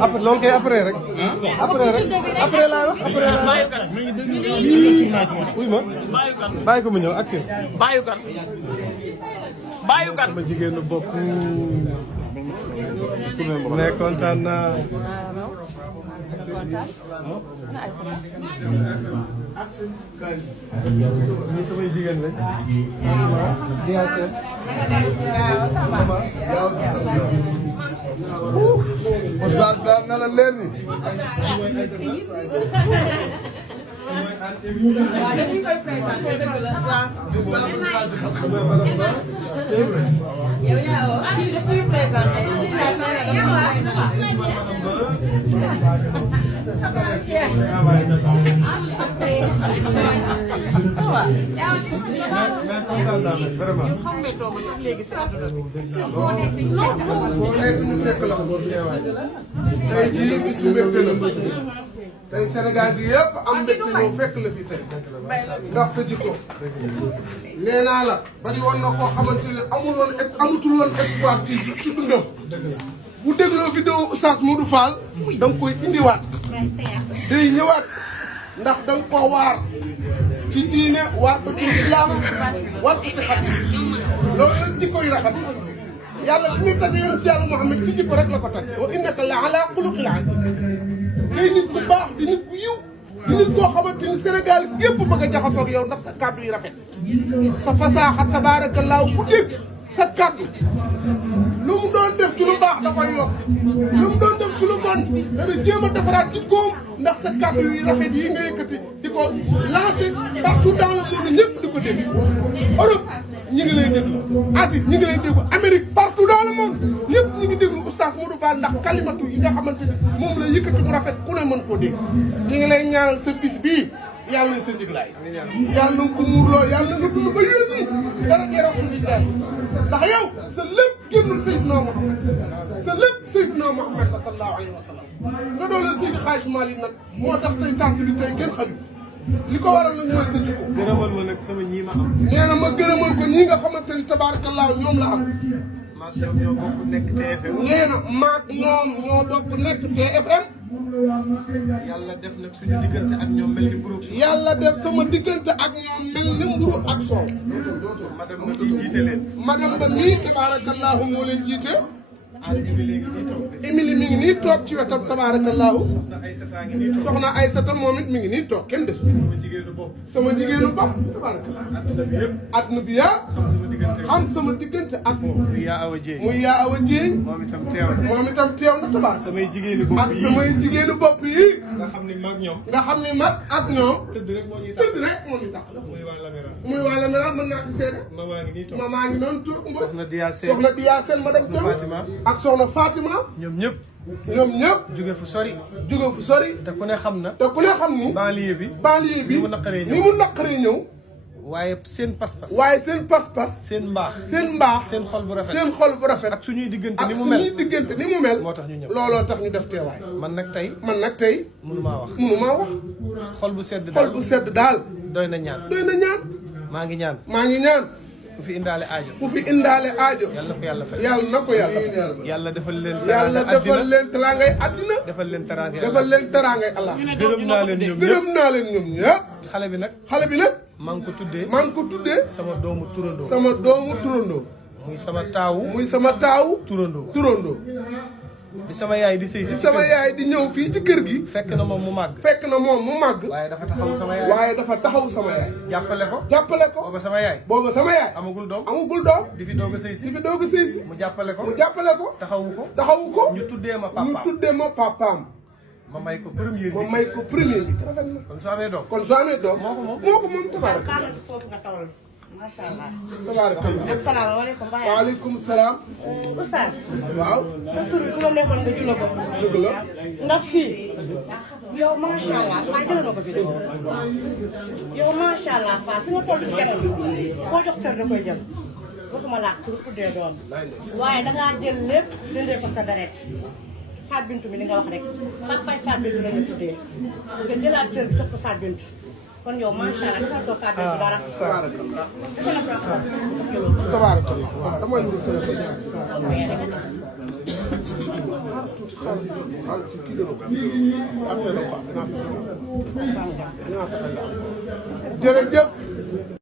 après loolu kay après rek. après laa wax après. oui ma bàyyi ko mu ñëw ak seen. baayu kan sama jigéenu bopp ne kontaan naa. ñii samay jigéen lañ. Dia Sène. Oustaz daan na la leer ni. waaw dañuy koy présenté dëgg la waaw. yow yaa woo ah lii dafa ñuy présenté. tey Sénégal gi yëpp am mbégte ñëw fekk la fi tey ndax sa jikko nee naa la bari woon na koo xamante ne amutul woon espoir ci dundam bu dégloo vidéo Oustaz Modou Fall da nga koy indiwaat day ñëwaat ndax da nga koo waar ci diine waar ko ci islam waar ko ci xadis loolu nag jikko yu rafet yàlla bi muy tagg yonent yàlla Muhammad ci jikko rek la ko tagg wa innaka la ala xuluqil azim day nit ku baax di nit ku yiw di nit koo xamante ni Sénégal yëpp bëgg a jaxasoo ak yow ndax sa kàddu yi rafet sa fasaaxa tabaarakallaahu ku dégg sa kàddu lu mu doon def ci lu baax da koy yokk lu mu doon def ci lu bon dana jéem a defaraat jikkoom ndax sa kàddu yi rafet yi nga yëkkati di ko lancé partout dans le monde ñëpp di ko dégg Europe ñi ngi lay déglu Asie ñi ngi lay déglu Amérique partout dans le monde ñëpp ñi ngi déglu Oustaz Modou Fall ndax kalimatu yi nga xamante ni moom la yëkkati mu rafet ku ne mën koo dégg ñi ngi lay ñaanal sa bis bii yàlla na sa njëglaay yàlla na ko muurloo yàlla na nga dund ba yónni dara jee rasulillahi ndax yow sa lépp génnul Seydina Muhammad sa lépp Seydina Muhammad la sallallahu alayhi wa sallam nga doole Seydi Hadji Malick nag moo tax tey tànk bi tey kenn xaju li ko waral nag mooy sa jikko gërëmal ma nag sama ñii ma am. nee na ma gërëmal ko ñi nga xamante ni tabaarakallaahu ñoom la am. maag ñoom ñoo bokk nekk TFM. nee na maag ñoom ñoo bokk nekk TFM. yàlla def nag suñu diggante ak ñoom mel ni mburu ak soow. yàlla def sama diggante ak ñoom mel ni mburu ak soow. madame ba nii jiite leen. madame ba nii tabaarakallaahu moo leen jiite. Émilie léegi nii toog. Émilie mi ngi nii toog ci wetam tabaarakallaahu. soxna Aysata ngi nii toog. soxna Aysata moom it mi ngi nii toog kenn desul. sama jigéenu bopp. sama jigéenu bopp tabaarakallaahu. adduna bi yëpp. adduna bi yaa. xam sama diggante xam sama diggante ak moom. muy yaa awa jéey. muy yaa awa jéey. moom itam teew na. moom itam teew na tabaar. samay jigéenu bopp ak yi samay jigéenu bopp yi. nga xam ni maag ñoom. nga xam ni mag ak ñoom. tëdd rek moo ñuy tax. tëdd rek moo ñu tax. muy waa Lamera. muy waa Lamera mën naa ko seede. maman ngi nii toog. maman ngi noonu toog nga. soxna Dia Sène. soxna Dia Sène ma dem soxna Fatima. ak soxna Fatima. ñoom ñëpp. ñoom ñëpp. jóge fu sori. jóge fu sori. te ku ne xam na. te ku ne xam ni. banlieue bi. banlieue bi ni mu naqaree ñëw. ni mu naqaree ñëw. waaye seen pas-pas. waaye seen pas-pas. seen mbaax. seen mbaax. seen xol bu rafet. seen xol bu rafet. ak suñuy diggante ak ni mu mel. suñuy diggante ni mu mel. moo tax ñu ñëw. looloo tax ñu def teewaay. man nag tey. man nag tey. mënumaa wax. mënumaa wax. xol bu sedd xol daal bu sedd daal. doy na ñaan. doy na ñaan. maa ngi ñaan. maa ngi ñaan. ku fi indaale aajo. ku fi indaale aajo. yàlla ko yàlla fay. yàlla na ko yàlla fay. yàlla defal leen. yàlla defal leen teraangay àddina. defal leen teraanga. defal leen teraangay Allah. gërëm naa leen ñoom ñëpp. gërëm naa leen ñoom ñëpp. xale bi nag. xale bi nag. maa ngi ko tuddee. maa ngi ko tuddee. sama doomu turandoo. sama doomu turandoo. muy sama taawu. muy sama taawu. turandoo. turandoo. bi sama yaay di sëy si. sama yaay di ñëw fii ci kër gi. fekk na moom mu màgg. fekk na moom mu màgg. waaye dafa taxaw sama yaay. waaye dafa taxaw sama yaay. jàppale ko. jàppale ko. booba sama yaay. booba sama yaay. amagul doom. amagul doom. di fi doog a sëy si. di fi doog a sëy si. mu jàppale ko. mu jàppale ko. taxawu ko. taxawu ko. ñu tuddee ma ñu papaam. tuddee ma papaam. ma may ko premier ma may ko premier bi rafet na. kon soo amee doom. kon soo amee doom. moo ko moom. moo ko moom tabaaraka. foofu nga tawal macha allah. tabaaraka. asalaamaaleykum. waaleykum salaam. Oustaz. waaw. sa tur bi su la neexoon nga julla ko. dëgg la. ndax fii. yow macha allah maa jëloon na ko fi. yow macha allah Faa fi nga toll ci kenn koo jox cër da koy jël. waxuma laa pour tuddee doom waaye dangaa jël lépp dindee ko sa deret Fatou Bintou mi li nga wax rek papay Fatou Bintou la ñu tuddee nga jëlaat sër bi jox ko Fatou Bintou kon yow macha allah dafa toog Fatou Bintou dara. tabaarakallah waaw damay wut téléphone xaaral ci kii dana ko après la quoi dinaa fexe jërëjëf